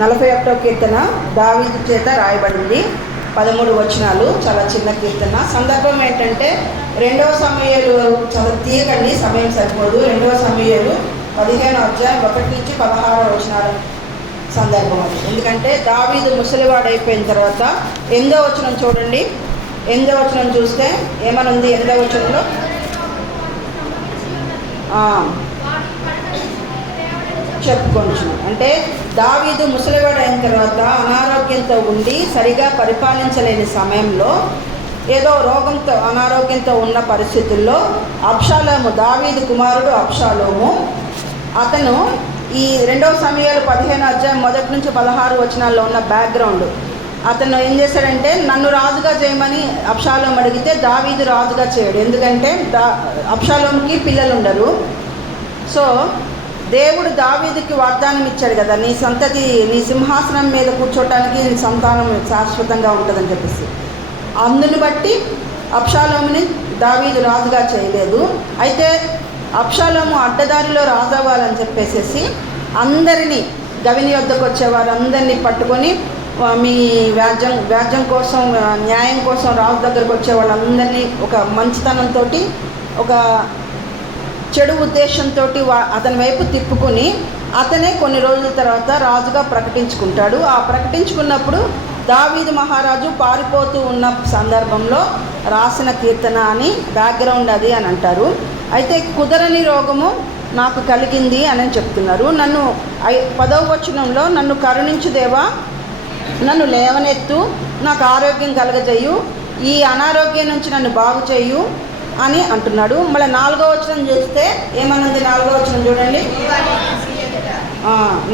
41వ కీర్తన దావీదు చేత రాయబడింది. 13 వచనాలు, చాలా చిన్న కీర్తన. సందర్భం ఏంటంటే 2వ సమూయేలు చాలా తీయకండి, సమయం సరిపోదు. 2వ సమూయేలు 15వ అధ్యాయం 1 నుంచి 16 వచనాల సందర్భం అది. ఎందుకంటే దావీదు ముసలివాడైపోయిన తర్వాత 8వ వచనం చూడండి. 8వ వచనం చూస్తే ఏమనుంది? 8వ వచనంలో చెప్పుకొంచును అంటే దావీదు ముసలివాడు అయిన తర్వాత అనారోగ్యంతో ఉండి సరిగా పరిపాలించలేని సమయంలో, ఏదో రోగంతో అనారోగ్యంతో ఉన్న పరిస్థితుల్లో అబ్షాలోము, దావీదు కుమారుడు అబ్షాలోము, అతను ఈ 2వ సమూయేలు 15వ అధ్యాయం 1 నుంచి 16 వచనాల్లో ఉన్న బ్యాక్గ్రౌండ్, అతను ఏం చేశాడంటే నన్ను రాజుగా చేయమని అబ్షాలోము అడిగితే దావీదు రాజుగా చేయడు. ఎందుకంటే అబ్షాలోముకి పిల్లలు ఉండరు. సో దేవుడు దావీదుకి వాగ్దానం ఇచ్చాడు కదా, నీ సంతతి నీ సింహాసనం మీద కూర్చోటానికి నీ సంతానం శాశ్వతంగా ఉంటుందని చెప్పేసి. అందుని బట్టి అబ్షాలోముని దావీదు రాజుగా చేయలేదు. అయితే అబ్షాలోము అడ్డదారిలో రాజవ్వాలని చెప్పేసి అందరినీ, గవిని వద్దకు వచ్చేవారు అందరినీ పట్టుకొని మీ వ్యాజ్యం కోసం, న్యాయం కోసం రాజు దగ్గరకు వచ్చే వాళ్ళందరినీ ఒక మంచితనంతో, ఒక చెడు ఉద్దేశంతో అతని వైపు తిప్పుకుని అతనే కొన్ని రోజుల తర్వాత రాజుగా ప్రకటించుకుంటాడు. ఆ ప్రకటించుకున్నప్పుడు దావీదు మహారాజు పారిపోతూ ఉన్న సందర్భంలో రాసిన కీర్తన అని బ్యాక్గ్రౌండ్ అది అని అంటారు. అయితే కుదరని రోగము నాకు కలిగింది అని చెప్తున్నారు. నన్ను 10వ వచనంలో నన్ను కరుణించు దేవా, నన్ను లేవనెత్తు, నాకు ఆరోగ్యం కలగజేయు, ఈ అనారోగ్యం నుంచి నన్ను బాగు చేయు అని అంటున్నాడు. మళ్ళీ 4వ వచనం చూస్తే ఏమన్నది? 4వ వచనం చూడండి.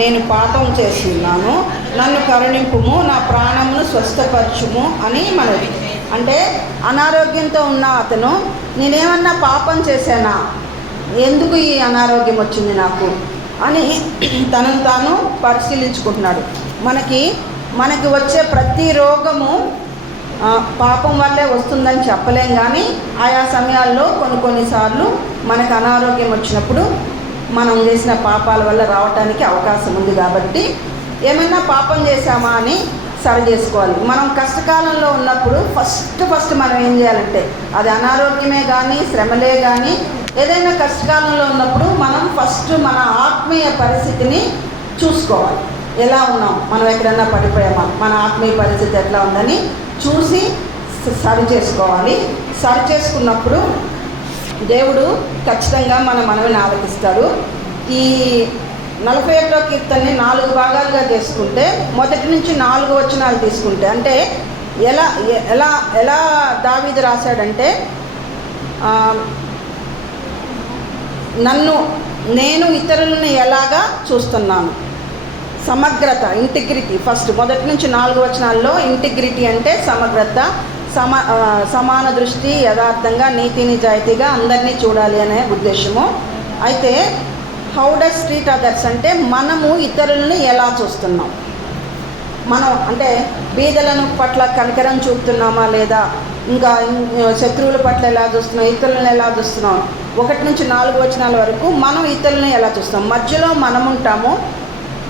నేను పాపం చేస్తున్నాను, నన్ను కరుణింపుము, నా ప్రాణమును స్వస్థపరచుము అని మనది. అంటే అనారోగ్యంతో ఉన్న అతను, నేనేమన్నా పాపం చేశానా, ఎందుకు ఈ అనారోగ్యం వచ్చింది నాకు అని తనను తాను పరిశీలించుకుంటున్నాడు. మనకి వచ్చే ప్రతి రోగము పాపం వల్లే వస్తుందని చెప్పలేం, కానీ ఆయా సమయాల్లో కొన్నిసార్లు మనకు అనారోగ్యం వచ్చినప్పుడు మనం చేసిన పాపాల వల్ల రావటానికి అవకాశం ఉంది. కాబట్టి ఏమైనా పాపం చేశామా అని సరి చేసుకోవాలి. మనం కష్టకాలంలో ఉన్నప్పుడు ఫస్ట్ మనం ఏం చేయాలంటే, అది అనారోగ్యమే కానీ శ్రమలే కానీ ఏదైనా కష్టకాలంలో ఉన్నప్పుడు మనం ఫస్ట్ మన ఆత్మీయ పరిస్థితిని చూసుకోవాలి. ఎలా ఉన్నాం, మనం ఎక్కడన్నా పడిపోయామా, మన ఆత్మీయ పరిస్థితి ఎట్లా ఉందని చూసి సరి చేసుకోవాలి. సరి చేసుకున్నప్పుడు దేవుడు ఖచ్చితంగా మన మనవిని ఆలకిస్తాడు. ఈ 41వ కీర్తనని 4 భాగాలుగా చేసుకుంటే 1 నుంచి 4 వచనాలు తీసుకుంటే, అంటే ఎలా ఎలా ఎలా దావీదు రాశాడంటే, నేను ఇతరులను ఎలాగా చూస్తున్నాను, సమగ్రత, ఇంటిగ్రిటీ. ఫస్ట్ 1 నుంచి 4 వచనాల్లో ఇంటిగ్రిటీ అంటే సమగ్రత, సమాన దృష్టి, యథార్థంగా, నీతి నిజాయితీగా అందరినీ చూడాలి అనే ఉద్దేశము. అయితే హౌ డస్ ట్రీట్ అదర్స్ అంటే మనము ఇతరులని ఎలా చూస్తున్నాం, మనం అంటే బీదలను పట్ల కనికరం చూపుతున్నామా లేదా, ఇంకా శత్రువుల పట్ల ఎలా చూస్తున్నాం, ఇతరులను ఎలా చూస్తున్నాం. 1 నుంచి 4 వచనాల వరకు మనం ఇతరులను ఎలా చూస్తాం. మధ్యలో మనం ఉంటాము,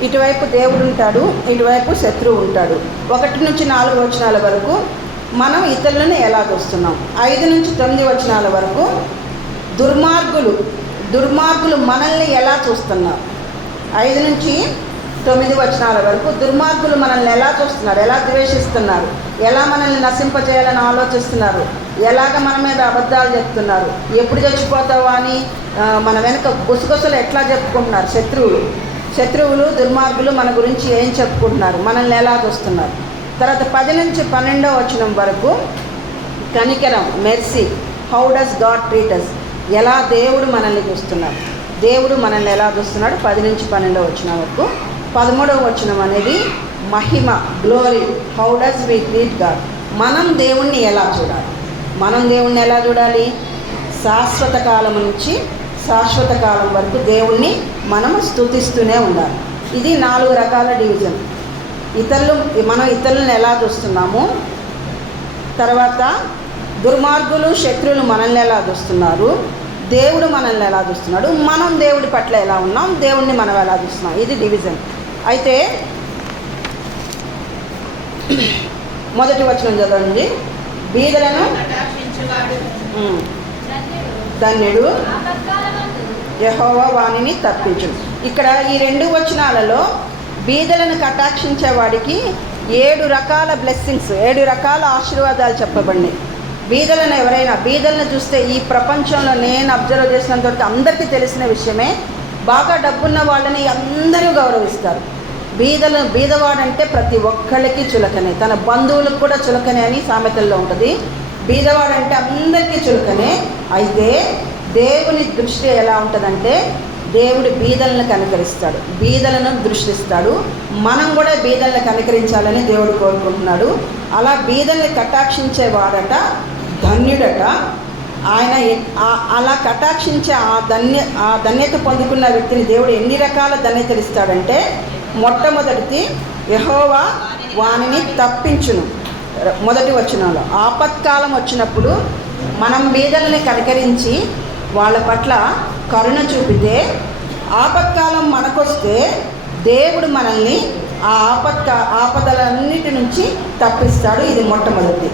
ఇటువైపు దేవుడు ఉంటాడు, ఇటువైపు శత్రువు ఉంటాడు. 1 నుంచి 4 వచనాల వరకు మనం ఇతరులను ఎలా చూస్తున్నాం. 5 నుంచి 9 వచనాల వరకు దుర్మార్గులు మనల్ని ఎలా చూస్తున్నారు. 5 నుంచి 9 వచనాల వరకు దుర్మార్గులు మనల్ని ఎలా చూస్తున్నారు, ఎలా ద్వేషిస్తున్నారు, ఎలా మనల్ని నశింపజేయాలని ఆలోచిస్తున్నారు, ఎలాగ మన మీద అబద్ధాలు చెప్తున్నారు, ఎప్పుడు చచ్చిపోతావా అని మన వెనక గుసగుసలు ఎట్లా చెప్పుకుంటున్నారు. శత్రువులు దుర్మార్గులు మన గురించి ఏం చెప్పుకుంటున్నారు, మనల్ని ఎలా చూస్తున్నారు. తర్వాత 10 నుంచి 12వ వచనం వరకు కనికరం, mercy, how does God treat us, ఎలా దేవుడు మనల్ని చూస్తున్నాడు, దేవుడు మనల్ని ఎలా చూస్తున్నాడు. 10 నుంచి 12వ వచనం వరకు. 13వ వచనం అనేది మహిమ, glory, how does we treat God, మనం దేవుణ్ణి ఎలా చూడాలి. శాశ్వత కాలం నుంచి శాశ్వత కాలం వరకు దేవుణ్ణి మనము స్తుతిస్తూనే ఉండాలి. ఇది 4 రకాల డివిజన్. మనం ఇతరులను ఎలా చూస్తున్నాము, తర్వాత దుర్మార్గులు శత్రువులు మనల్ని ఎలా చూస్తున్నారు, దేవుడు మనల్ని ఎలా చూస్తున్నాడు, మనం దేవుడి పట్ల ఎలా ఉన్నాం, దేవుడిని మనం ఎలా చూస్తున్నాం. ఇది డివిజన్. అయితే మొదటి వచనం చదవండి. బీదలను ధన్యుడు, యెహోవా వానిని తప్పించును. ఇక్కడ ఈ 2 వచనాలలో బీదలను కటాక్షించేవాడికి 7 రకాల బ్లెస్సింగ్స్, 7 రకాల ఆశీర్వాదాలు చెప్పబడినాయి. బీదలను చూస్తే ఈ ప్రపంచంలో నేను అబ్జర్వ్ చేసినంతవరకు అందరికీ తెలిసిన విషయమే, బాగా డబ్బున్న వాళ్ళని అందరూ గౌరవిస్తారు. బీదవాడంటే ప్రతి ఒక్కళ్ళకి చులకనే, తన బంధువులకు కూడా చులకనే అని సామెతల్లో ఉంటుంది. బీదవాడంటే అందరికీ చులకనే. అయితే దేవుని దృష్టి ఎలా ఉంటుందంటే, దేవుడు బీదలను కనికరిస్తాడు, బీదలను దృష్టిస్తాడు. మనం కూడా బీదలను కనికరించాలని దేవుడు కోరుకుంటున్నాడు. అలా బీదల్ని కటాక్షించేవాడట ధన్యుడట. ఆయన అలా కటాక్షించే ఆ ధన్యత పొందుకున్న వ్యక్తిని దేవుడు ఎన్ని రకాల ధన్యతలు ఇస్తాడంటే, మొట్టమొదటిది యెహోవా వానిని తప్పించును. మొదటి వచనంలో ఆపత్కాలం వచ్చినప్పుడు మనం బీదల్ని కనికరించి వాళ్ళ పట్ల కరుణ చూపితే, ఆపత్కాలం మనకొస్తే దేవుడు మనల్ని ఆ ఆపదలన్నిటి నుంచి తప్పిస్తాడు. ఇది మొట్టమొదటిది.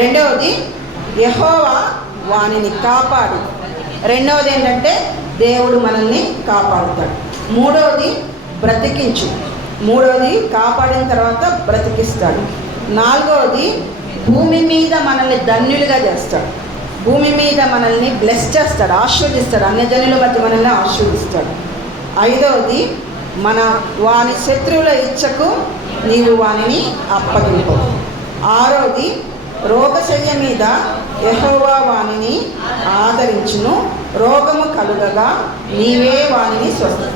రెండవది యెహోవా వానిని కాపాడు. రెండవది ఏంటంటే దేవుడు మనల్ని కాపాడుతాడు. మూడవది బ్రతికించు. మూడవది కాపాడిన తర్వాత బ్రతికిస్తాడు. నాలుగవది భూమి మీద మనల్ని ధన్యులుగా చేస్తాడు. భూమి మీద మనల్ని బ్లెస్ చేస్తాడు, ఆశీర్వదిస్తాడు. అన్యజనుల మధ్య మనల్ని ఆశీర్వదిస్తాడు. ఐదవది వాని శత్రువుల ఇచ్చకు నీవు వానిని అప్పగింపు. ఆరవది రోగశయ్య మీద యెహోవా వానిని ఆదరించును, రోగము కలుగగా నీవే వానిని స్వస్థ.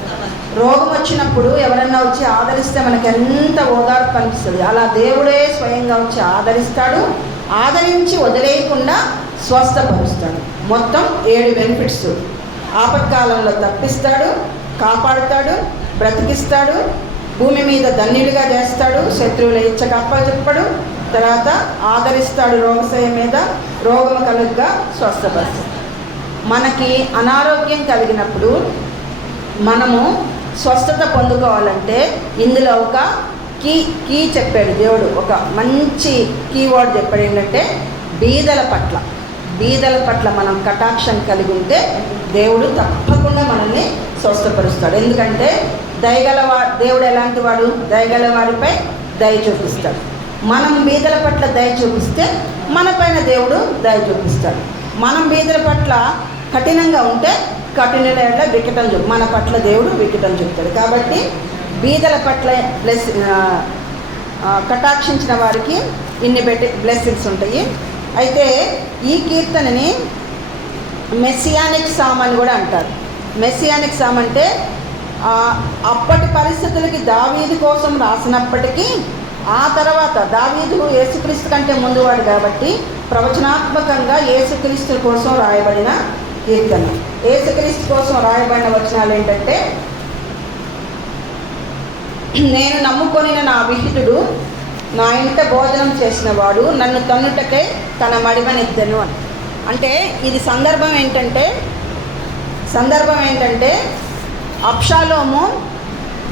రోగం వచ్చినప్పుడు ఎవరన్నా వచ్చి ఆదరిస్తే మనకి ఎంత ఓదార్పు అనిపిస్తుంది. అలా దేవుడే స్వయంగా వచ్చి ఆదరిస్తాడు, ఆదరించి వదిలేయకుండా స్వస్థపరుస్తాడు. మొత్తం 7 బెనిఫిట్స్. ఆపత్కాలంలో తప్పిస్తాడు, కాపాడుతాడు, బ్రతికిస్తాడు, భూమి మీద ధన్యుడిగా చేస్తాడు, శత్రువుల ఇచ్చక అప్పచెప్పడు, తర్వాత ఆదరిస్తాడు, రోగశయ మీద రోగం కలుగ్గా స్వస్థపరుస్తాడు. మనకి అనారోగ్యం కలిగినప్పుడు మనము స్వస్థత పొందుకోవాలంటే ఇందులో ఒక కీ చెప్పాడు దేవుడు. ఒక మంచి కీవర్డ్ చెప్పాడు. ఏంటంటే బీదల పట్ల మనం కటాక్షం కలిగి ఉంటే దేవుడు తప్పకుండా మనల్ని స్వస్థపరుస్తాడు. ఎందుకంటే దేవుడు ఎలాంటి వాడు? దయగల వారిపై దయ చూపిస్తాడు. మనం బీదల పట్ల దయ చూపిస్తే మన పైన దేవుడు దయ చూపిస్తాడు. మనం బీదల పట్ల కఠినంగా ఉంటే కఠిన వికటం మన పట్ల దేవుడు వికటం చూపుతాడు. కాబట్టి బీదల పట్ల కటాక్షించిన వారికి ఇన్ని బ్లెస్సింగ్స్ ఉంటాయి. అయితే ఈ కీర్తనని మెస్సియానిక్ సామ్ అని కూడా అంటారు. మెస్సియానిక్ సామ్ అంటే అప్పటి పరిస్థితులకి దావీదు కోసం రాసినప్పటికీ ఆ తర్వాత దావీదు యేసుక్రీస్తు కంటే ముందువాడు కాబట్టి ప్రవచనాత్మకంగా యేసుక్రీస్తు కోసం రాయబడిన కీర్తన. యేసుక్రీస్తు కోసం రాయబడిన వచనాలు ఏంటంటే, నేను నమ్ముకొనిన నా విహితుడు నా ఇంట భోజనం చేసిన వాడు నన్ను తన్నుటకై తన మడిమనెత్తెను అని. అంటే ఇది సందర్భం ఏంటంటే అబ్షాలోము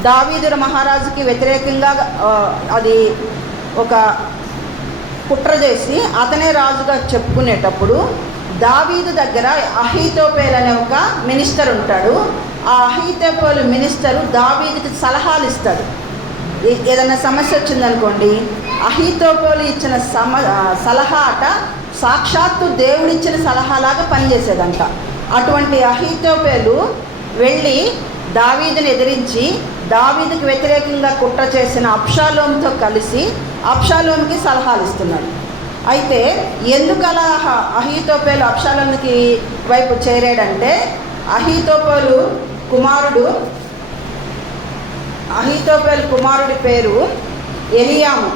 దావీదు మహారాజుకి వ్యతిరేకంగా అది ఒక కుట్ర చేసి అతనే రాజుగా చెప్పుకునేటప్పుడు దావీదు దగ్గర అహీతోపేల్ అనే ఒక మినిస్టర్ ఉంటాడు. ఆ అహీతోపేల్ మినిస్టరు దావీదుకి సలహాలు ఇస్తాడు. ఏదైనా సమస్య వచ్చిందనుకోండి, అహీతోపేలు ఇచ్చిన సలహా సాక్షాత్తు దేవుడిచ్చిన సలహాలాగా పనిచేసేదంట. అటువంటి అహీతోపేలు వెళ్ళి దావీదుని ఎదిరించి దావీదుకి వ్యతిరేకంగా కుట్ర చేసిన అబ్షాలోముతో కలిసి అబ్షాలోముకి సలహాలు ఇస్తున్నాడు. అయితే ఎందుకు అలా అహీతోపేలు అబ్షాలోముకి వైపు చేరాడంటే, అహీతోపేలు కుమారుడి పేరు ఎలియాము,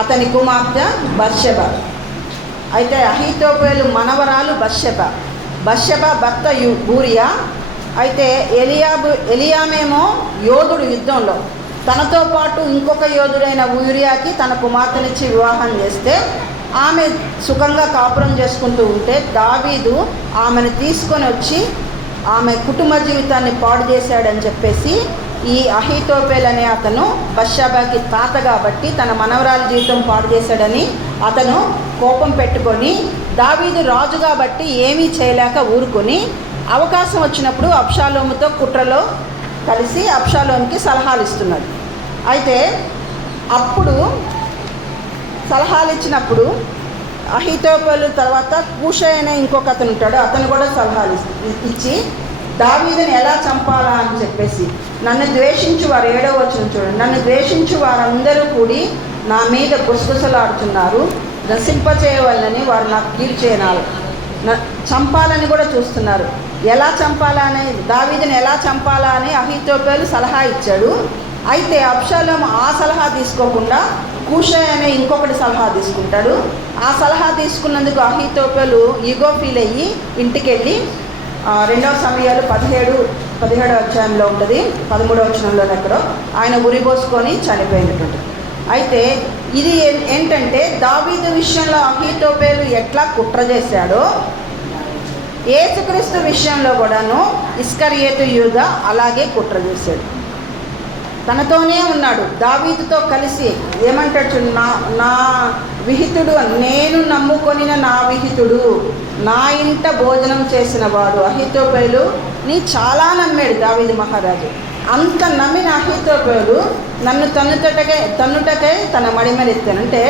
అతని కుమార్తె బత్షెబ. అయితే అహీతోపేలు మనవరాలు బత్షెబ భర్త ఊరియా. అయితే ఎలియామేమో యోధుడు యుద్ధంలో, తనతో పాటు ఇంకొక యోధుడైన ఊరియాకి తన కుమార్తెనిచ్చి వివాహం చేస్తే ఆమె సుఖంగా కాపురం చేసుకుంటూ ఉంటే దావీదు ఆమెను తీసుకొని వచ్చి ఆమె కుటుంబ జీవితాన్ని పాడు చేశాడని చెప్పేసి ఈ అహీతోపెల్ అనే అతను బత్షెబాకి తాత కాబట్టి తన మనవరాలి జీవితం పాడు చేశాడని అతను కోపం పెట్టుకొని దావీదు రాజు కాబట్టి ఏమీ చేయలేక ఊరుకొని అవకాశం వచ్చినప్పుడు అబ్షాలోముతో కుట్రలో కలిసి అబ్షాలోముకి సలహాలు ఇస్తున్నాడు. అయితే అప్పుడు సలహాలు ఇచ్చినప్పుడు అహీతోపెలు తర్వాత కూషై అనే ఇంకొక అతను ఉంటాడు, అతను కూడా సలహాలు ఇచ్చి దావీదుని ఎలా చంపాలా అని చెప్పేసి, నన్ను ద్వేషించు వారు 7వ వచనం చూడండి, నన్ను ద్వేషించు వారందరూ కూడి నా మీద గుసగుసలాడుతున్నారు, నశింపచేయవలనని వారు నాకు కీడు చేయనారు, చంపాలని కూడా చూస్తున్నారు. ఎలా చంపాలా అని, దావీదుని ఎలా చంపాలా అని అహీతోపెలు సలహా ఇచ్చాడు. అయితే అబ్షాలోము ఆ సలహా తీసుకోకుండా కూషై అనే ఇంకొకటి సలహా తీసుకుంటాడు. ఆ సలహా తీసుకున్నందుకు అహీతోపెలు ఈగో ఫీల్ అయ్యి ఇంటికి వెళ్ళి 2 సమయాలు 17వ అధ్యాయంలో ఉంటుంది, 13వ వచనంలో ఎక్కడో ఆయన ఉరిపోసుకొని చనిపోయినటువంటి. అయితే ఇది ఏంటంటే దావీదు విషయంలో అహీతోపెలు ఎట్లా కుట్ర చేశాడో యేసుక్రీస్తు విషయంలో కూడాను ఇస్కరియోతు యూదా అలాగే కుట్ర చేశాడు. తనతోనే ఉన్నాడు, దావీదుతో కలిసి ఏమంటాడు, నా విహితుడు, నేను నమ్ముకొనిన నా విహితుడు, నా ఇంట భోజనం చేసిన వాడు అహీతోపెలుని చాలా నమ్మాడు దావీదు మహారాజు. అంత నమ్మిన అహీతోపెలు నన్ను తన్నుటకే తన మడిమనెత్తాను. అంటే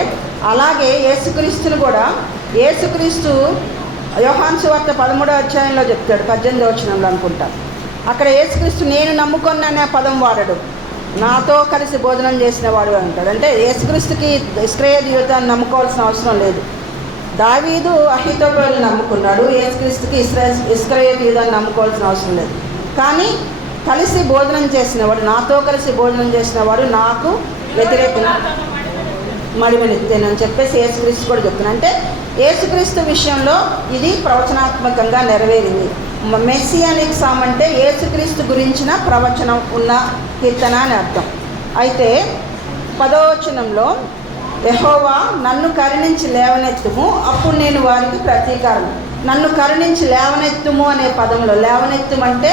అలాగే యేసుక్రీస్తుని కూడా, యేసుక్రీస్తు యోహాను సువార్త 13వ అధ్యాయంలో చెప్తాడు, 18వ వచనంలో అనుకుంటా, అక్కడ యేసుక్రీస్తు నేను నమ్ముకొన్నానే పదం వాడడు, నాతో కలిసి భోజనం చేసిన వాడు అంటాడు. అంటే యేసుక్రీస్తుకి ఇస్కరియోతు యూదాను నమ్ముకోవాల్సిన అవసరం లేదు. దావీదు అహీతోపెలు నమ్ముకున్నాడు, యేసుక్రీస్తుకి ఇస్కరియోతు యూదాను నమ్ముకోవాల్సిన అవసరం లేదు. కానీ కలిసి భోజనం చేసిన వాడు, నాతో కలిసి భోజనం చేసిన వాడు నాకు వ్యతిరేకంగా మడిమనెత్తానని చెప్పేసి యేసుక్రీస్తు కూడా చెప్తున్నాను. అంటే యేసుక్రీస్తు విషయంలో ఇది ప్రవచనాత్మకంగా నెరవేరింది. మెస్సియానిక్ సామ్ అంటే యేసుక్రీస్తు గురించిన ప్రవచనం ఉన్న కీర్తన అని అర్థం. అయితే 10వ వచనంలో యెహోవా నన్ను కరుణించి లేవనెత్తుము, అప్పుడు నేను వారికి ప్రతీకారం. నన్ను కరుణించి లేవనెత్తుము అనే పదంలో లేవనెత్తుము అంటే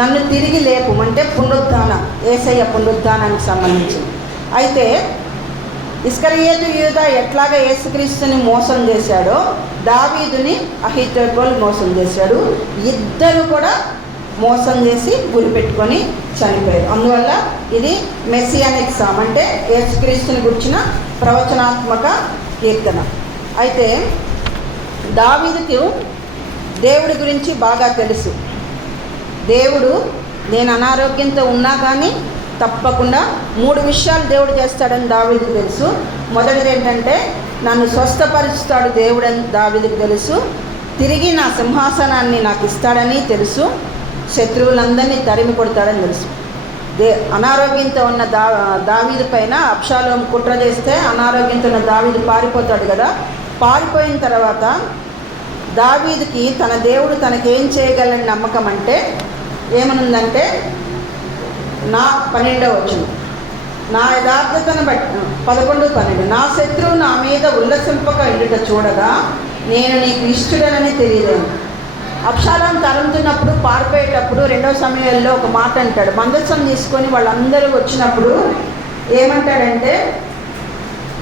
నన్ను తిరిగి లేపు అంటే పునరుద్ధానం, యేసయ్య పునరుద్ధానానికి సంబంధించి. అయితే ఇస్కరియోతు యూదా ఎట్లాగా యేసుక్రీస్తుని మోసం చేశాడో దావీదుని అహీతోపెలు మోసం చేశాడు. ఇద్దరు కూడా మోసం చేసి గురిపెట్టుకొని చనిపోయారు. అందువల్ల ఇది మెస్సియానిక్ సామ్ అంటే యేసుక్రీస్తుని గురించిన ప్రవచనాత్మక కీర్తన. అయితే దావీదుకు దేవుడి గురించి బాగా తెలుసు. దేవుడు నేను అనారోగ్యంతో ఉన్నా కానీ తప్పకుండా 3 విషయాలు దేవుడు చేస్తాడని దావీదుకు తెలుసు. మొదటిది ఏంటంటే నన్ను స్వస్థపరుస్తాడు దేవుడని దావీదుకు తెలుసు. తిరిగి నా సింహాసనాన్ని నాకు ఇస్తాడని తెలుసు. శత్రువులందరినీ తరిమి కొడతాడని తెలుసు. అనారోగ్యంతో ఉన్న దావీదు పైన అబ్షాలోము కుట్ర చేస్తే అనారోగ్యంతో ఉన్న దావీదు పారిపోతాడు కదా. పారిపోయిన తర్వాత దావీదుకి తన దేవుడు తనకేం చేయగలని నమ్మకం అంటే ఏమనుందంటే 12వ వచనం, నా యథార్థతను బట్టి 11:12 నా శత్రువు నా మీద ఉల్లసింపక ఎదుట చూడగా నేను నీకు ఇష్టడనని తెలియలేను. అబ్షాలోము తరుముతున్నప్పుడు పారిపోయేటప్పుడు 2వ సమయాల్లో ఒక మాట అంటాడు. మందసం తీసుకొని వాళ్ళందరూ వచ్చినప్పుడు ఏమంటాడంటే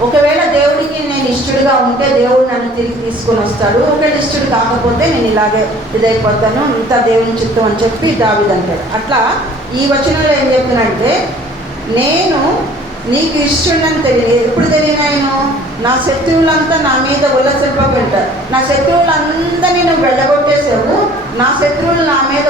ఒకవేళ దేవుడికి నేను ఇష్టడుగా ఉంటే దేవుడు నన్ను తిరిగి తీసుకొని వస్తాడు, ఒకవేళ ఇష్టడు కాకపోతే నేను ఇలాగే ఇదైపోతాను, ఇంత దేవుని చిత్తం అని చెప్పి దావీదు అంటాడు. అట్లా ఈ వచనంలో ఏం చెప్తున్నానంటే నేను నీకు ఇష్టడని తెలియదు. ఎప్పుడు తెలియనాయను? నా శత్రువులంతా నా మీద ఉల్లసింపబెట్టారు. నా శత్రువులందరినీ నువ్వు వెళ్ళగొట్టేసావు. నా శత్రువులు నా మీద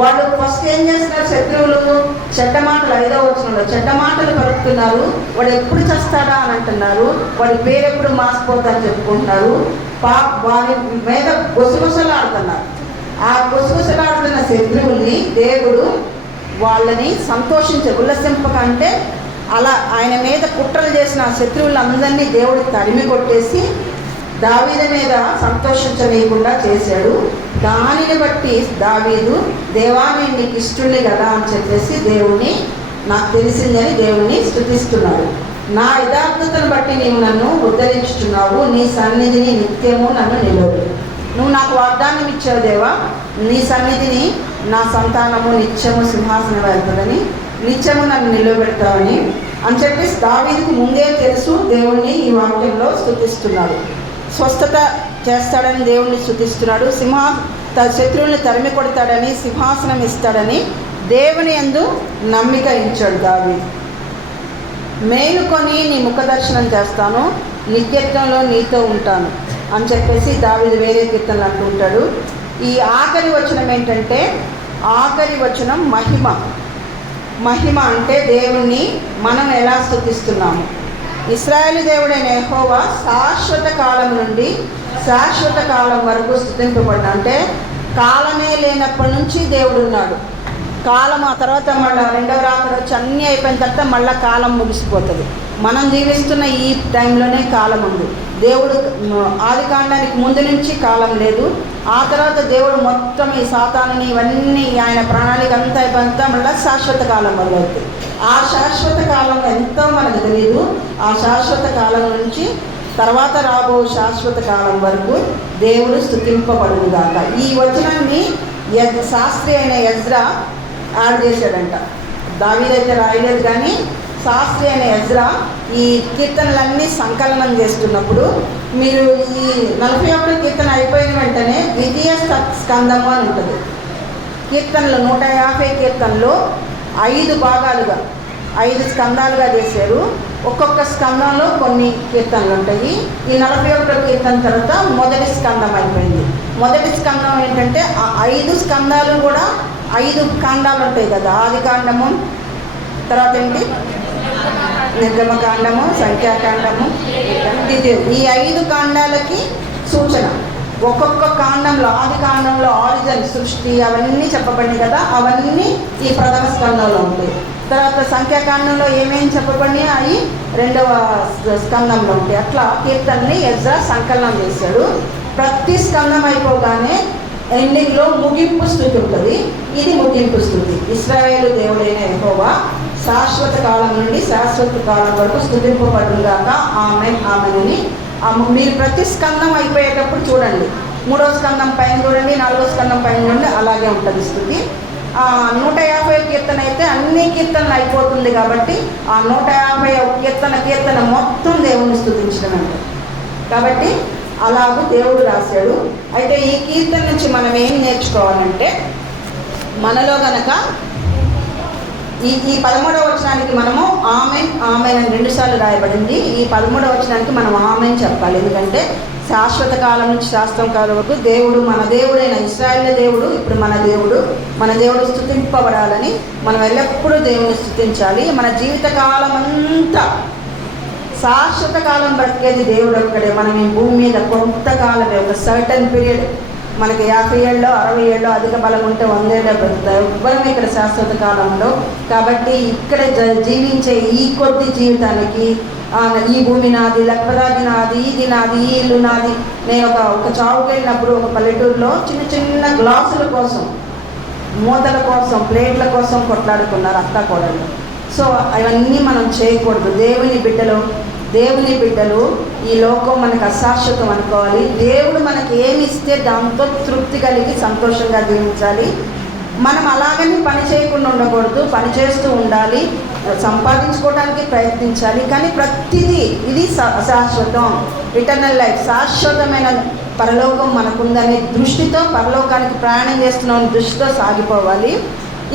వాళ్ళు ఫస్ట్ ఏం చేస్తున్నారు? శత్రువులు చెడ్డ మాటలు, 5వ వచనంలో చెడ్డ మాటలు పలుకుతున్నారు. వాడు ఎప్పుడు చస్తాడా అని అంటున్నారు. వాడి పేరు ఎప్పుడు మాసిపోతుందని చెప్పుకుంటున్నారు. వారి మీద గుసగుసలాడుతున్నారు. ఆ గుసగుసలాడుతున్న శత్రువుల్ని దేవుడు వాళ్ళని ఉల్లసింపక అంటే అలా ఆయన మీద కుట్రలు చేసిన శత్రువులందరినీ దేవుడు తరిమి కొట్టేసి దావీదు మీద సంతోషించలేకుండా చేశాడు. దానిని బట్టి దావీదు దేవా నేను నీకు ఇష్టుడిని కదా అని చెప్పేసి దేవుని నాకు తెలిసిందని దేవుని స్తుతిస్తున్నాడు. నా యథార్థతను బట్టి నీవు నన్ను ఉద్ధరించుచున్నావు, నీ సన్నిధిని నిత్యము నన్ను నిలవు. నువ్వు నాకు వాగ్దానం ఇచ్చావు దేవా, నీ సన్నిధిని నా సంతానము నిత్యము సింహాసనం వెళ్తుందని నిత్యము నన్ను నిలబెడతావని అని చెప్పి దావీదుకు ముందే తెలుసు. దేవుణ్ణి ఈ వాక్యంలో స్తుతిస్తున్నాడు. స్వస్థత చేస్తాడని దేవుణ్ణి స్తుతిస్తున్నాడు. శత్రువుల్ని తరిమి కొడతాడని, సింహాసనం ఇస్తాడని దేవుని యందు నమ్మిక ఇచ్చాడు దావీదు. మేలుకొని నీ ముఖ దర్శనం చేస్తాను, నిత్యత్వంలో నీతో ఉంటాను అని చెప్పేసి దావీదు వేరే కీర్తనలు అంటుంటాడు. ఈ ఆఖరి వచనం ఏంటంటే, ఆఖరి వచనం మహిమ. మహిమ అంటే దేవుణ్ణి మనం ఎలా స్తుతిస్తున్నాము. ఇశ్రాయేలు దేవుడైన యెహోవా శాశ్వత కాలం నుండి శాశ్వత కాలం వరకు స్తుతింపబడ్డా. అంటే కాలమే లేనప్పటి నుంచి దేవుడు ఉన్నాడు. కాలం ఆ తర్వాత మళ్ళీ రెండవ రాకడ వచ్చి అన్నీ అయిపోయిన తర్వాత మళ్ళీ కాలం ముగిసిపోతుంది. మనం జీవిస్తున్న ఈ టైంలోనే కాలం ఉంది. దేవుడు ఆది కాండానికి ముందు నుంచి కాలం లేదు. ఆ తర్వాత దేవుడు మొత్తం ఈ సాతానుని ఇవన్నీ ఆయన ప్రణాళిక అంతా అయిపోయినంత మళ్ళీ శాశ్వత కాలం మొదలవుతుంది. ఆ శాశ్వత కాలం ఎంతో మనకు తెలియదు. ఆ శాశ్వత కాలం నుంచి తర్వాత రాబో శాశ్వత కాలం వరకు దేవుడు స్తుతింపబడుగాక. ఈ వచనాన్ని శాస్త్రి అయిన ఎజ్రా యాడ్ చేశాడంట. దావీదైతే రాయలేదు, కానీ శాస్త్రి అయిన ఎజ్రా ఈ కీర్తనలన్నీ సంకలనం చేస్తున్నప్పుడు మీరు ఈ 41 కీర్తన అయిపోయిన వెంటనే ద్వితీయ స్కందము అని ఉంటుంది. కీర్తనలు 150 కీర్తనలు 5 భాగాలుగా 5 స్కందాలుగా చేశారు. ఒక్కొక్క స్కందంలో కొన్ని కీర్తనలు ఉంటాయి. ఈ 41 కీర్తన తర్వాత మొదటి స్కందం అయిపోయింది. మొదటి స్కందం ఏంటంటే ఆ 5 స్కందాలు కూడా 5 కాండాలు ఉంటాయి కదా. ఆది కాండము, తర్వాత ఏంటి నిర్గమకాండము, సంఖ్యాకాండము, ఈ 5 కాండాలకి సూచన. ఒక్కొక్క కాండంలో ఆది కాండంలో ఆరిజిన్ సృష్టి అవన్నీ చెప్పబడినాయి కదా, అవన్నీ ఈ ప్రథమ స్కందంలో ఉంటాయి. తర్వాత సంఖ్యాకాండంలో ఏమేమి చెప్పబడినాయి అవి రెండవ స్కందంలో ఉంటాయి. అట్లా కీర్తనని ఎజ్రా సంకలనం చేశాడు. ప్రతి స్కందం అయిపోగానే ఎండింగ్లో ముగింపు స్తుతి ఉంటుంది. ఇది ముగింపు స్తుతి. ఇశ్రాయేలు దేవుడైన యెహోవా శాశ్వత కాలం నుండి శాశ్వత కాలం వరకు స్తుతింపబడుగాక, ఆమేన్ ఆమేన్ అని. మీరు ప్రతి స్కందం అయిపోయేటప్పుడు చూడండి. 3వ స్కందం పైన చూడండి, 4వ స్కందం పైన చూడండి, అలాగే ఉంటుంది స్థుతి. 150 కీర్తన అయితే అన్ని కీర్తనలు అయిపోతుంది కాబట్టి ఆ 150 కీర్తన మొత్తం దేవుణ్ణి స్తుతించడం అంటే. కాబట్టి అలాగూ దేవుడు రాశాడు. అయితే ఈ కీర్తన నుంచి మనం ఏం నేర్చుకోవాలంటే, మనలో గనక ఈ 13వ వచనానికి మనము ఆమెన్ ఆమెన్ అని 2 సార్లు రాయబడింది. ఈ 13వ వచనానికి మనం ఆమెన్ చెప్పాలి. ఎందుకంటే శాశ్వత కాలం నుంచి శాశ్వత కాలం వరకు దేవుడు, మన దేవుడైన ఇశ్రాయేలు దేవుడు, ఇప్పుడు మన దేవుడు స్తుతింపబడాలని మనం ఎల్లప్పుడూ దేవుని స్తుతించాలి. మన జీవిత కాలం అంతా శాశ్వత కాలం బ్రతికేది దేవుడు ఒక్కడే. మనం ఈ భూమి మీద కొంతకాలమే, ఒక సర్టన్ పీరియడ్, మనకి 50 ఏళ్ళలో 60 ఏళ్ళలో అధిక బలం ఉంటే 100 ఏళ్ళ బ్రతుకుతారు. ఎవ్వరం ఇక్కడ శాశ్వత కాలంలో. కాబట్టి ఇక్కడ జీవించే ఈ కొద్ది జీవితానికి ఈ భూమి నాది, లెక్కదాది నాది, ఇది నాది, ఈ ఇల్లు నాది. నేను ఒక చావుకి వెళ్ళినప్పుడు ఒక పల్లెటూరులో చిన్న చిన్న గ్లాసుల కోసం, మూతల కోసం, ప్లేట్ల కోసం కొట్లాడుకున్నారు అత్త కోడళ్ళు. సో అవన్నీ మనం చేయకూడదు. దేవుని బిడ్డలు ఈ లోకం మనకు అశాశ్వతం అనుకోవాలి. దేవుడు మనకి ఏమి ఇస్తే దాంతో తృప్తి కలిగి సంతోషంగా జీవించాలి. మనం అలాగని పని చేయకుండా ఉండకూడదు, పని చేస్తూ ఉండాలి, సంపాదించుకోవడానికి ప్రయత్నించాలి. కానీ ప్రతిదీ ఇది శాశ్వతం, ఇటర్నల్ లైఫ్, శాశ్వతమైన పరలోకం మనకుందనే దృష్టితో, పరలోకానికి ప్రయాణం చేస్తున్న దృష్టితో సాగిపోవాలి.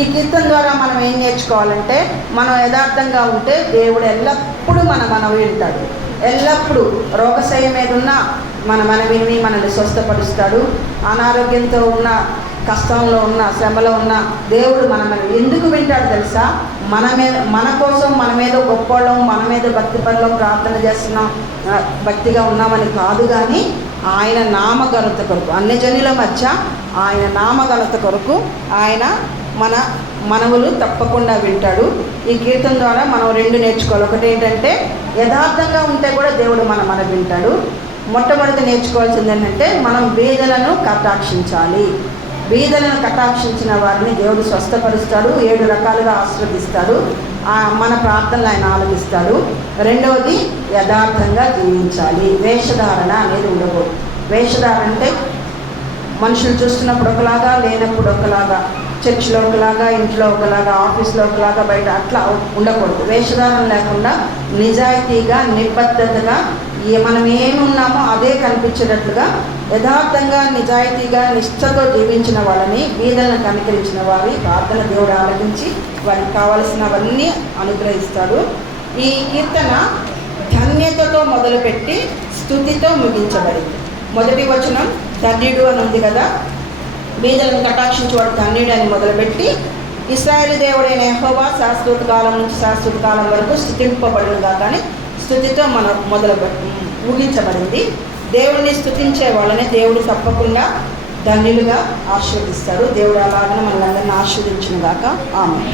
ఈ కీర్తన ద్వారా మనం ఏం నేర్చుకోవాలంటే, మనం యథార్థంగా ఉంటే దేవుడు ఎల్లప్పుడూ మన వింటాడు. ఎల్లప్పుడూ రోగశయ్య మీద ఉన్న విని మనల్ని స్వస్థపరుస్తాడు. అనారోగ్యంతో ఉన్న, కష్టంలో ఉన్న, శ్రమలో ఉన్న దేవుడు మనల్ని ఎందుకు వింటాడు తెలుసా? మన కోసం, మన మీద గొప్పవాళ్ళం, మన మీద భక్తి పనిలో ప్రార్థన చేస్తున్నాం, భక్తిగా ఉన్నామని కాదు, కానీ ఆయన నామఘనత కొరకు, అన్ని జనుల మధ్య ఆయన నామఘనత కొరకు ఆయన మన మనవులు తప్పకుండా వింటాడు. ఈ కీర్తన ద్వారా మనం 2 నేర్చుకోవాలి. ఒకటి ఏంటంటే, యథార్థంగా ఉంటే కూడా దేవుడు మన వింటాడు. మొట్టమొదటి నేర్చుకోవాల్సింది ఏంటంటే, మనం బీదలను కటాక్షించాలి. బీదలను కటాక్షించిన వారిని దేవుడు స్వస్థపరుస్తాడు, 7 రకాలుగా ఆశీర్వదిస్తాడు. మన ప్రార్థనలు ఆయన ఆలకిస్తాడు. రెండవది, యథార్థంగా జీవించాలి. వేషధారణ అనేది ఉండకూడదు. వేషధారణ అంటే మనుషులు చూస్తున్నప్పుడు ఒకలాగా, లేనప్పుడు ఒకలాగా, చర్చిలో ఒకలాగా, ఇంట్లో ఒకలాగా, ఆఫీస్లో ఒకలాగా, బయట అట్లా ఉండకూడదు. వేషధారణ లేకుండా నిజాయితీగా, నిబద్ధతగా మనం ఏమున్నామో అదే కనిపించేటట్లుగా యథార్థంగా, నిజాయితీగా, నిష్ఠతో జీవించిన వాళ్ళని, బీదలను కనికరించిన వారి ప్రార్థన దేవుడు ఆలకించి వారికి కావలసినవన్నీ అనుగ్రహిస్తాడు. ఈ కీర్తన ధన్యతతో మొదలుపెట్టి స్తుతితో ముగించబడింది. మొదటి వచనం ధన్యుడు అని ఉంది కదా, బీదలను కటాక్షించేవాడు ధన్యుడు అని మొదలుపెట్టి ఇశ్రాయేలు దేవుడైన యెహోవా శాశ్వత కాలం నుంచి శాశ్వత కాలం వరకు స్తుతింపబడునుగా కానీ స్తుతితో ముగించబడింది. దేవుడిని స్తుతించే వాళ్ళని దేవుడు తప్పకుండా ధన్యులుగా ఆశీర్వదిస్తాడు. దేవుడు అలాగనే మనల్ని అందరినీ ఆశీర్వదించును గాక. ఆమేన్.